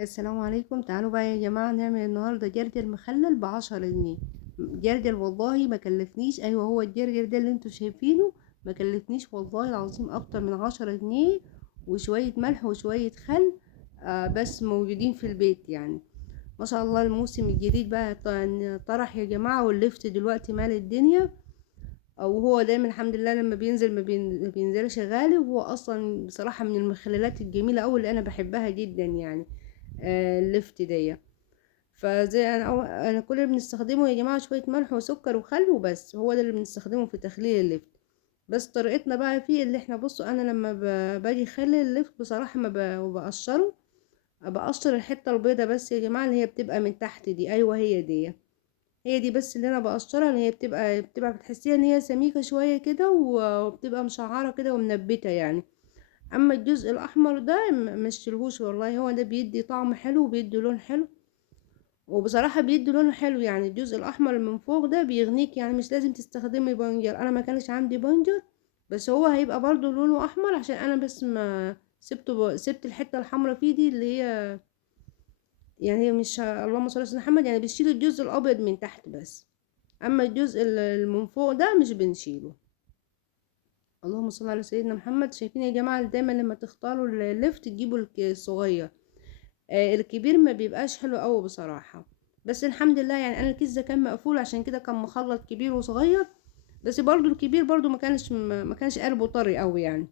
السلام عليكم. تعالوا بقى يا جماعة نعمل النهاردة جرجر مخلل ب10 جنيه. جرجر والله ما كلفنيش. ايوه، هو الجرجر ده اللي انتوا شايفينه ما كلفنيش والله العظيم اكتر من 10 جنيه، وشوية ملح وشوية خل. بس موجودين في البيت يعني. ما شاء الله الموسم الجديد بقى طرح يا جماعة، واللفت دلوقتي مال الدنيا. او هو دايما الحمد لله لما بينزل ما بينزلش غالي، وهو اصلا بصراحة من المخللات الجميلة اوي اللي انا بحبها جدا يعني. اللفت دي. فزي انا كل اللي بنستخدمه يا جماعه شويه ملح وسكر وخل وبس، هو ده اللي بنستخدمه في تخليل اللفت. بس طريقتنا بقى فيه اللي احنا بصوا، انا لما باجي اخلي اللفت بصراحه ما بقشره. بقشر الحته البيضه بس يا جماعه، اللي هي بتبقى من تحت دي. ايوه هي دي. هي دي بس اللي انا بقشرها، اللي هي بتبقى بتحسيها ان هي سميكه شويه كده، وبتبقى مشعره كده ومنبته يعني. اما الجزء الاحمر ده مشيلهوش والله، هو ده بيدي طعم حلو وبيدي لون حلو. وبصراحة بيدي لونه حلو يعني. الجزء الأحمر من فوق ده بيغنيك يعني، مش لازم تستخدمي بنجر. أنا ما كانش عندي بنجر، بس هو هيبقى برضو لونه أحمر عشان أنا بس ما سبت الحتة الحمراء فيه دي، اللي هي يعني هي مش اللهم صل على سيدنا محمد، يعني بتشيل الجزء الأبيض من تحت بس. أما الجزء اللي من فوق ده مش بنشيله. اللهم صل على سيدنا محمد. شايفين يا جماعة دايما لما تختاروا اللفت تجيبوا الصغير. الكبير ما بيبقاش حلو قوي بصراحة. بس الحمد لله يعني انا الكيس ده كان مقفول، عشان كده كان مخلط كبير وصغير. بس برضو الكبير برضو ما كانش قلبه طري قوي يعني.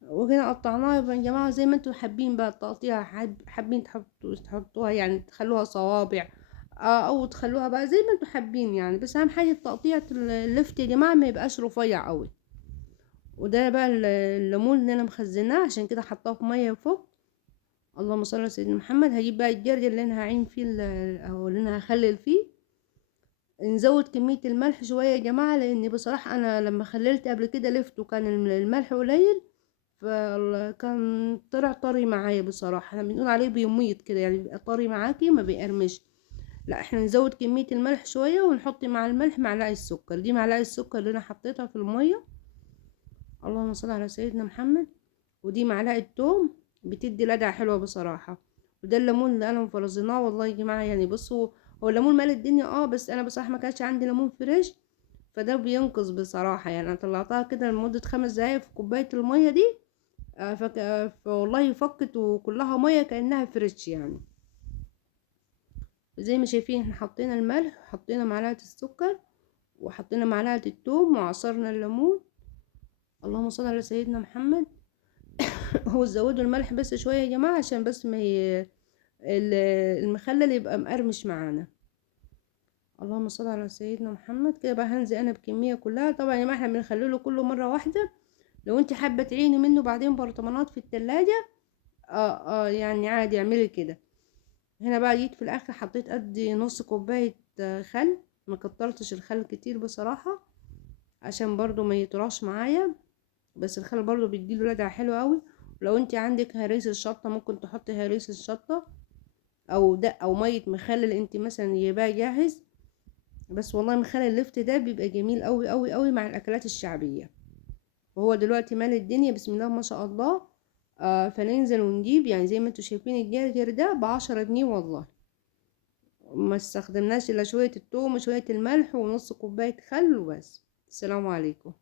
وهنا قطعناها يا جماعة زي ما انتوا حابين بقى التقطيع. حابين تحطوها يعني تخلوها صوابع. او تخلوها بقى زي ما انتوا حابين يعني. بس اهم حاجة تقطيعة اللفت يا جماعة ما يبقاش رفيع قوي. وده بقى الليمون اللي انا مخزناه، عشان كده حطاه في مية فوق. اللهم صل على سيدنا محمد. هجيب بقى الجرجر اللي انا هعين فيه او اللي انا هخلل فيه. نزود كمية الملح شوية يا جماعة، لان بصراحة انا لما خللت قبل كده لفت وكان الملح قليل، فكان طلع طري معايا بصراحة. احنا بنقول عليه بيميط كده يعني، بيبقى طري معاكي ما بيقرمش. لا، احنا نزود كمية الملح شوية، ونحط مع الملح معلقة السكر. دي معلقة السكر اللي انا حطيتها في المية. اللهم صل على سيدنا محمد. ودي معلقة توم، بتدي لدعة حلوة بصراحة. وده الليمون اللي انا مفرزناه والله يا جماعة يعني. بصوا، هو الليمون مال الدنيا بس انا بصراحة ما كانش عندي ليمون فريش، فده بينقذ بصراحة يعني. انا طلعتها كده لمدة 5 دقايق في كوباية المية دي. فوالله فكت وكلها مية كأنها فريش يعني. زي ما شايفين احنا حطينا الملح وحطينا معلقة السكر وحطينا معلقة التوم وعصرنا الليمون. اللهم صل على سيدنا محمد. هو زودوا الملح بس شوية يا جماعة، عشان بس ما ي... ال- المخلل يبقى مقرمش معانا. اللهم صل على سيدنا محمد. كده بقى هنزل انا بكمية كلها. طبعا يا جماعة احنا بنخلله كله مرة واحدة. لو انت حابة تعيني منه بعدين برطمانات في التلاجة، يعني عادي اعملي كده. هنا بقى جيت في الاخر حطيت قد نص كوباية خل. ما كترتش الخل كتير بصراحة، عشان برضو ما يطراش معايا. بس الخل برضو بيديله لدعة حلوة قوي. ولو انت عندك هريس الشطة ممكن تحطي هريس الشطة، او ده او ميه مخلل انت مثلا جايباه جاهز. بس والله مخلل اللفت ده بيبقى جميل قوي قوي قوي مع الاكلات الشعبيه. وهو دلوقتي مال الدنيا بسم الله ما شاء الله. فننزل ونجيب يعني زي ما انتوا شايفين الجرجر ده ب10 جنيه والله. ما استخدمناش الا شويه التوم وشويه الملح ونص كوبايه خل وبس. السلام عليكم.